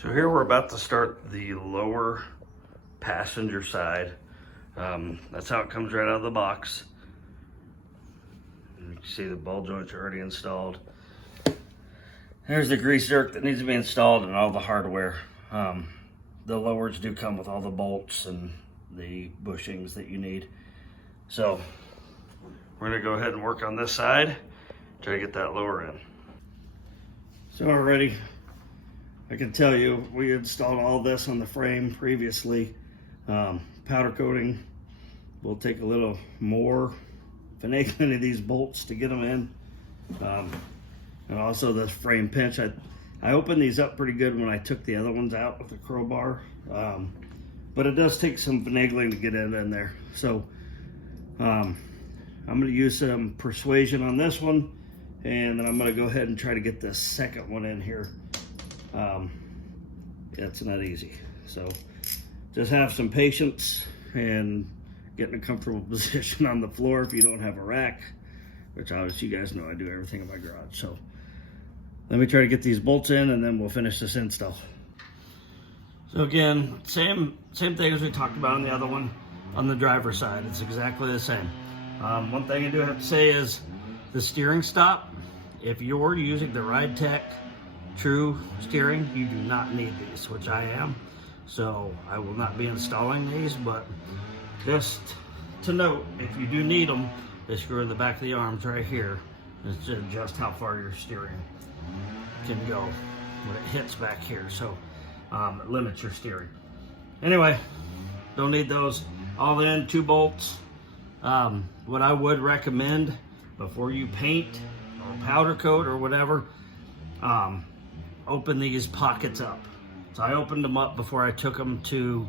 So here we're about to start the lower passenger side. That's how it comes right out of the box. You can see the ball joints are already installed. There's the grease zerk that needs to be installed and all the hardware. The lowers do come with all the bolts and the bushings that you need. So we're gonna go ahead and work on this side, try to get that lower in. So already, I can tell you, we installed all this on the frame previously. Powder coating will take a little more finagling of these bolts to get them in. And also the frame pinch. I opened these up pretty good when I took the other ones out with the crowbar. But it does take some finagling to get it in there. So I'm gonna use some persuasion on this one, and then I'm gonna go ahead and try to get the second one in here. It's not easy. So just have some patience and get in a comfortable position on the floor if you don't have a rack, which obviously you guys know I do everything in my garage. So let me try to get these bolts in and then we'll finish this install. So again, same thing as we talked about on the other one on the driver's side. It's exactly the same. One thing I do have to say is the steering stop. If you're using the Ridetech True steering, you do not need these, which I am. So I will not be installing these, but just to note, if you do need them, they screw in the back of the arms right here. It's to adjust how far your steering can go when it hits back here. So it limits your steering. Anyway, don't need those. All in, 2 bolts. What I would recommend before you paint or powder coat or whatever, open these pockets up. So I opened them up before I took them to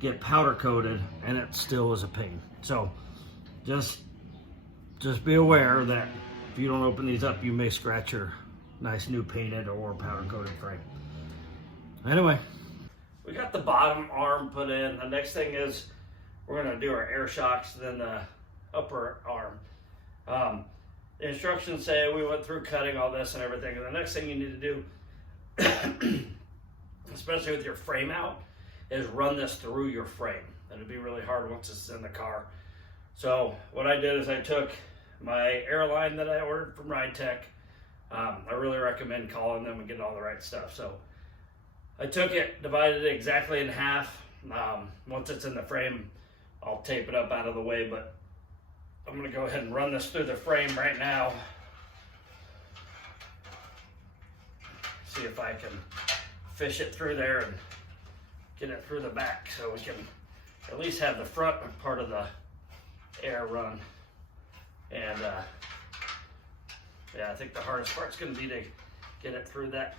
get powder coated, and it still was a pain. So just be aware that if you don't open these up, you may scratch your nice new painted or powder coated frame. Anyway, we got the bottom arm put in. The next thing is we're gonna do our air shocks, then the upper arm. The instructions say we went through cutting all this and everything, and the next thing you need to do, especially with your frame out, is run this through your frame. It'll be really hard once it's in the car. So what I did is I took my airline that I ordered from Ridetech. I really recommend calling them and getting all the right stuff. So I took it, divided it exactly in half. Once it's in the frame, I'll tape it up out of the way, but I'm gonna go ahead and run this through the frame right now. See if I can fish it through there and get it through the back so we can at least have the front part of the air run. And yeah, I think the hardest part's gonna be to get it through right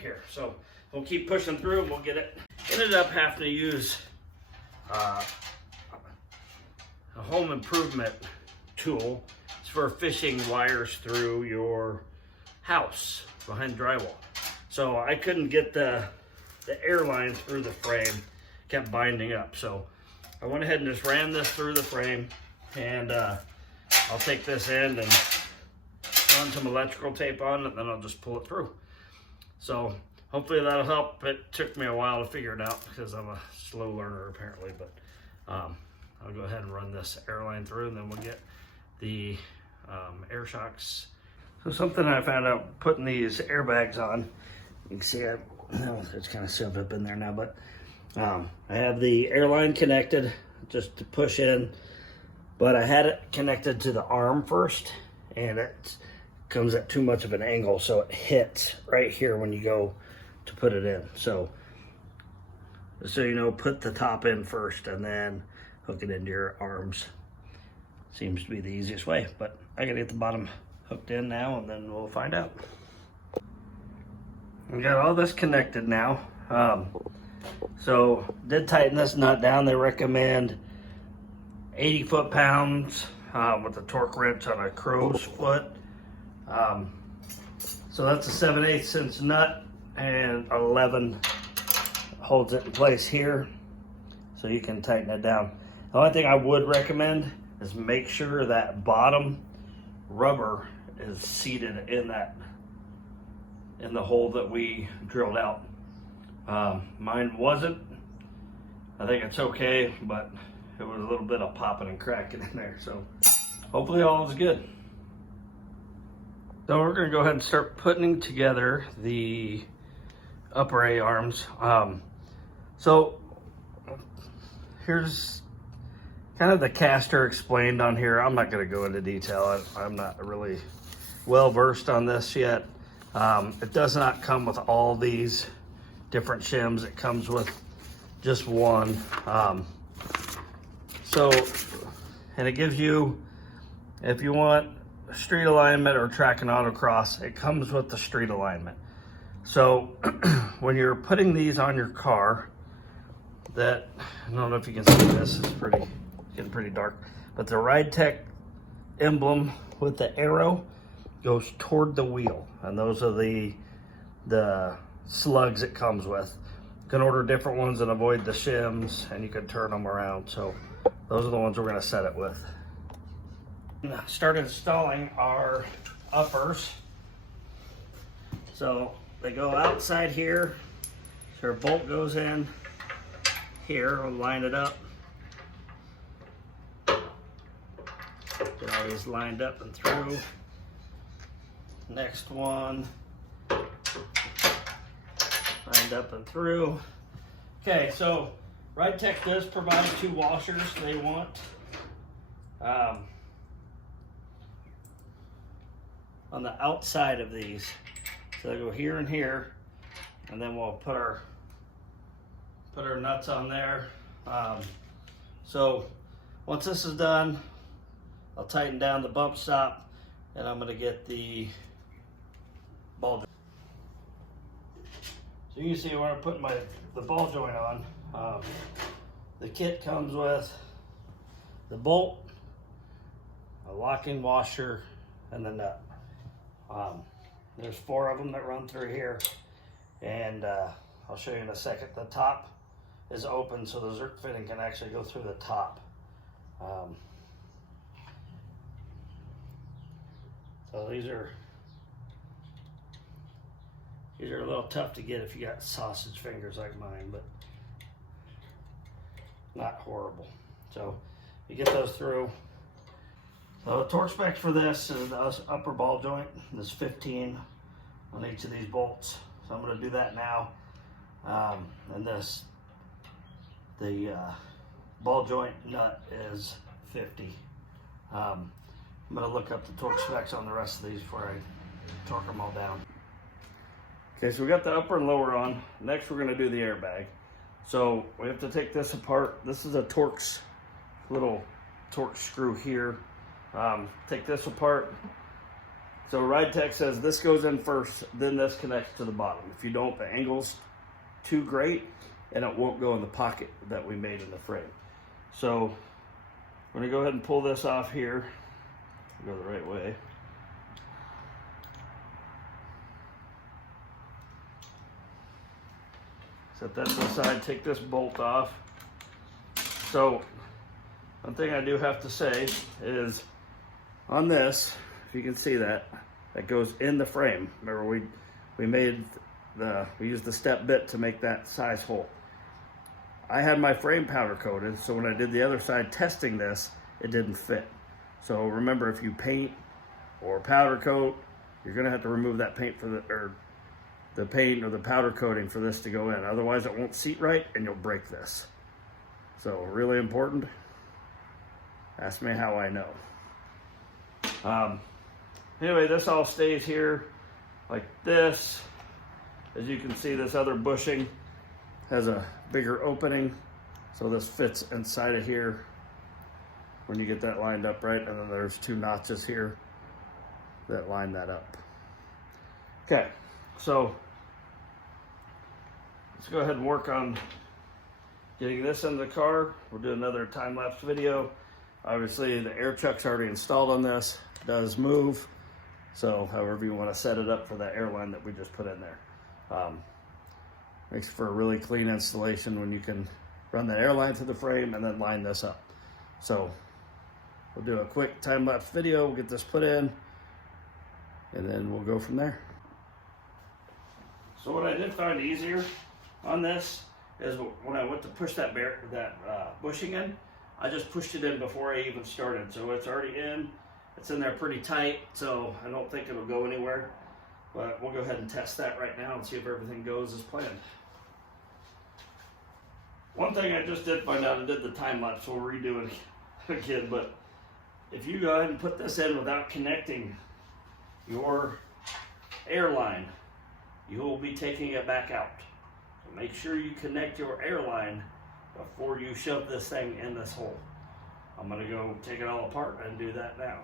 here. So we'll keep pushing through and we'll get it. Ended up having to use a home improvement tool. It's for fishing wires through your house behind drywall. So I couldn't get the airline through the frame, kept binding up. So I went ahead and just ran this through the frame, and I'll take this end and run some electrical tape on it, and then I'll just pull it through. So hopefully that'll help. It took me a while to figure it out because I'm a slow learner apparently, but I'll go ahead and run this airline through, and then we'll get the air shocks. So something I found out putting these airbags on, you can see it's kind of sealed up in there now, but I have the airline connected just to push in, but I had it connected to the arm first, and it comes at too much of an angle, so it hits right here when you go to put it in. So just so you know, put the top in first and then hook it into your arms. Seems to be the easiest way, but I gotta get the bottom hooked in now, and then we'll find out. We got all this connected now. So did tighten this nut down. They recommend 80 foot-pounds with a torque wrench on a crow's foot. So that's a 7/8 inch nut, and 11 holds it in place here, so you can tighten it down. The only thing I would recommend is make sure that bottom rubber is seated in in the hole that we drilled out. Mine wasn't. I think it's okay, but it was a little bit of popping and cracking in there. So hopefully all is good. So we're gonna go ahead and start putting together the upper A arms. So here's kind of the caster explained on here. I'm not gonna go into detail. I'm not really well versed on this yet. It does not come with all these different shims. It comes with just one. And it gives you, if you want street alignment or track and autocross, it comes with the street alignment. So when you're putting these on your car, I don't know if you can see this, it's getting pretty dark, but the Ridetech emblem with the arrow goes toward the wheel, and those are the slugs it comes with. You can order different ones and avoid the shims, and you can turn them around. So those are the ones we're going to set it with. Start installing our uppers. So they go outside here, so our bolt goes in here. We'll line it up. Get all these lined up and through. Next one, lined up and through. Okay, so Ridetech does provide 2 washers they want. On the outside of these. So they go here and here, and then we'll put our nuts on there. So once this is done, I'll tighten down the bump stop, and I'm gonna get the ball joint. So you can see when I put the ball joint on, the kit comes with the bolt, a locking washer, and the nut. There's 4 of them that run through here, and I'll show you in a second. The top is open, so the zerk fitting can actually go through the top. So these are a little tough to get if you got sausage fingers like mine, but not horrible. So you get those through. So the torque specs for this is the upper ball joint. There's 15 on each of these bolts. So I'm going to do that now. And the ball joint nut is 50. I'm going to look up the torque specs on the rest of these before I torque them all down. Okay, so we got the upper and lower on. Next we're going to do the airbag. So we have to take this apart. This is a little torque screw here. Take this apart. So Ridetech says this goes in first, then this connects to the bottom. If you don't, the angle's too great and it won't go in the pocket that we made in the frame. So we're gonna go ahead and pull this off here. Go the right way. Set that to the side, take this bolt off. So one thing I do have to say is on this, if you can see that goes in the frame. Remember we used the step bit to make that size hole. I had my frame powder coated, so when I did the other side testing this, it didn't fit. So remember, if you paint or powder coat, you're gonna have to remove that paint the paint or the powder coating for this to go in. Otherwise it won't seat right and you'll break this. So really important. Ask me how I know. Anyway, this all stays here like this. As you can see, this other bushing has a bigger opening, so this fits inside of here when you get that lined up right, and then there's 2 notches here that line that up. Okay, so let's go ahead and work on getting this in the car. We'll do another time-lapse video. Obviously the air chuck's already installed on this. It does move, so however you want to set it up for that airline that we just put in there. Makes for a really clean installation when you can run that airline through the frame and then line this up. So we'll do a quick time-lapse video, we'll get this put in, and then we'll go from there. So what I did find easier on this is when I went to push that bushing in, I just pushed it in before I even started. So it's already in. It's in there pretty tight, so I don't think it'll go anywhere. But we'll go ahead and test that right now and see if everything goes as planned. One thing I just did find out, I did the time lapse, so we'll redo it again, but if you go ahead and put this in without connecting your airline, you will be taking it back out. So make sure you connect your airline before you shove this thing in this hole. I'm gonna go take it all apart and do that now.